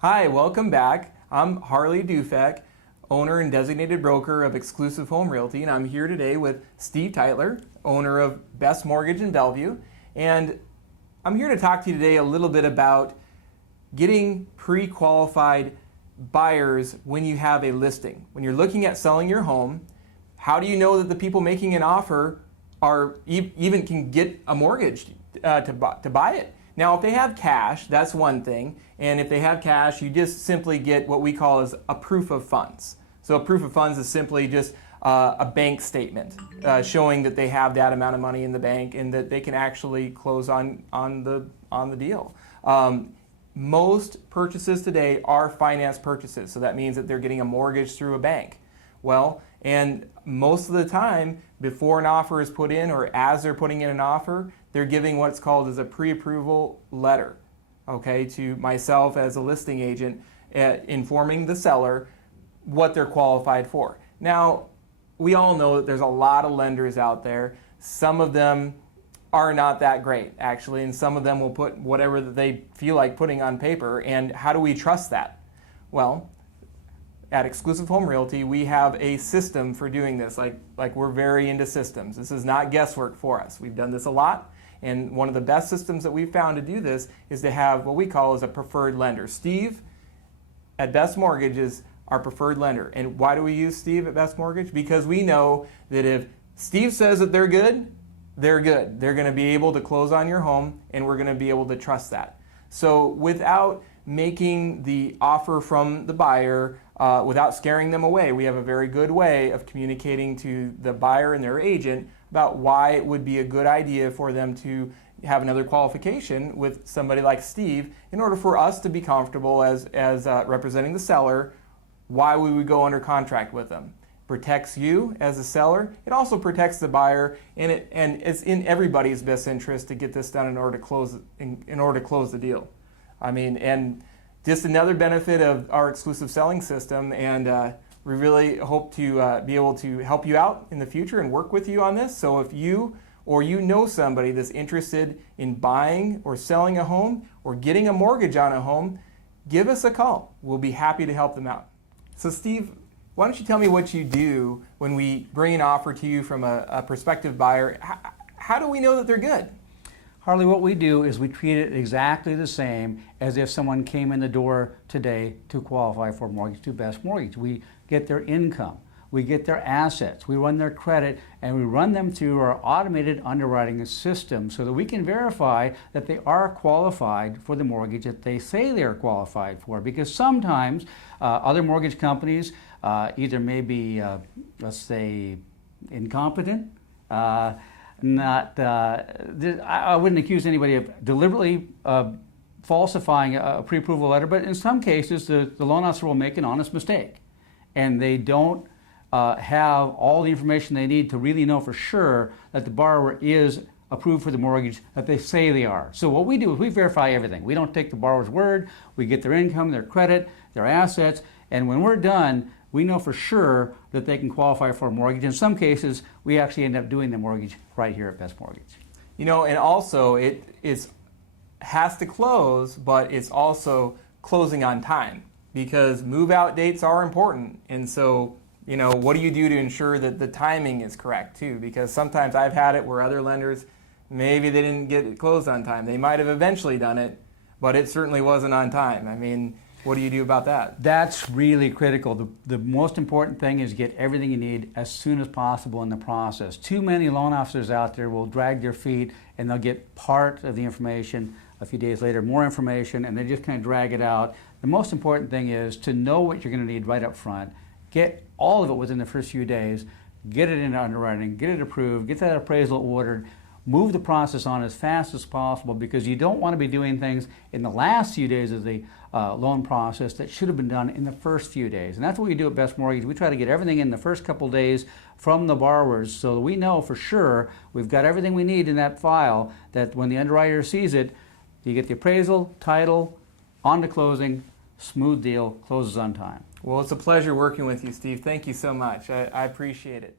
Hi, welcome back. I'm Harley Dufek, owner and designated broker of Exclusive Home Realty, and I'm here today with Steve Tytler, owner of Best Mortgage in Bellevue. And I'm here to talk to you today a little bit about getting pre-qualified buyers when you have a listing. When you're looking at selling your home, how do you know that the people making an offer are even can get a mortgage to buy it? Now, if they have cash, that's one thing. And if they have cash, you just simply get what we call as a proof of funds. So a proof of funds is simply just a bank statement showing that they have that amount of money in the bank and that they can actually close on the deal. Most purchases today are finance purchases, so that means that they're getting a mortgage through a bank. Well, and most of the time, before an offer is put in or as they're putting in an offer, they're giving what's called as a pre-approval letter, okay, to myself as a listing agent, informing the seller what they're qualified for. Now, we all know that there's a lot of lenders out there. Some of them are not that great, actually, and some of them will put whatever that they feel like putting on paper. And how do we trust that? Well, at Exclusive Home Realty, we have a system for doing this. Like we're very into systems. This is not guesswork for us. We've done this a lot, and one of the best systems that we've found to do this is to have what we call as a preferred lender. Steve at Best Mortgage is our preferred lender. And why do we use Steve at Best Mortgage? Because we know that if Steve says that they're good. They're going to be able to close on your home, and we're going to be able to trust that. So without making the offer from the buyer, without scaring them away, we have a very good way of communicating to the buyer and their agent about why it would be a good idea for them to have another qualification with somebody like Steve in order for us to be comfortable as representing the seller, why we would go under contract with them. Protects you as a seller. It also protects the buyer, and it's in everybody's best interest to get this done in order to close the deal. I mean, and just another benefit of our exclusive selling system, and we really hope to be able to help you out in the future and work with you on this. So if you or you know somebody that's interested in buying or selling a home or getting a mortgage on a home, give us a call. We'll be happy to help them out. So Steve, why don't you tell me what you do when we bring an offer to you from a prospective buyer? How do we know that they're good? Harley, what we do is we treat it exactly the same as if someone came in the door today to qualify for a mortgage to Best Mortgage. We get their income, we get their assets, we run their credit, and we run them through our automated underwriting system so that we can verify that they are qualified for the mortgage that they say they are qualified for. Because sometimes other mortgage companies either may be, let's say, incompetent, I wouldn't accuse anybody of deliberately falsifying a pre-approval letter, but in some cases the loan officer will make an honest mistake, and they don't have all the information they need to really know for sure that the borrower is approved for the mortgage that they say they are. So what we do is we verify everything. We don't take the borrower's word. We get their income, their credit, their assets, and when we're done, we know for sure that they can qualify for a mortgage. In some cases, we actually end up doing the mortgage right here at Best Mortgage. You know, and also it has to close, but it's also closing on time because move-out dates are important. And so, you know, what do you do to ensure that the timing is correct too? Because sometimes I've had it where other lenders, maybe they didn't get it closed on time. They might have eventually done it, but it certainly wasn't on time. I mean, what do you do about that? That's really critical. The most important thing is get everything you need as soon as possible in the process. Too many loan officers out there will drag their feet and they'll get part of the information a few days later, more information, and they just kind of drag it out. The most important thing is to know what you're going to need right up front. Get all of it within the first few days. Get it into underwriting, get it approved, get that appraisal ordered. Move the process on as fast as possible because you don't want to be doing things in the last few days of the loan process that should have been done in the first few days. And that's what we do at Best Mortgage. We try to get everything in the first couple days from the borrowers so that we know for sure we've got everything we need in that file, that when the underwriter sees it, you get the appraisal, title, on to closing, smooth deal, closes on time. Well, it's a pleasure working with you, Steve. Thank you so much. I appreciate it.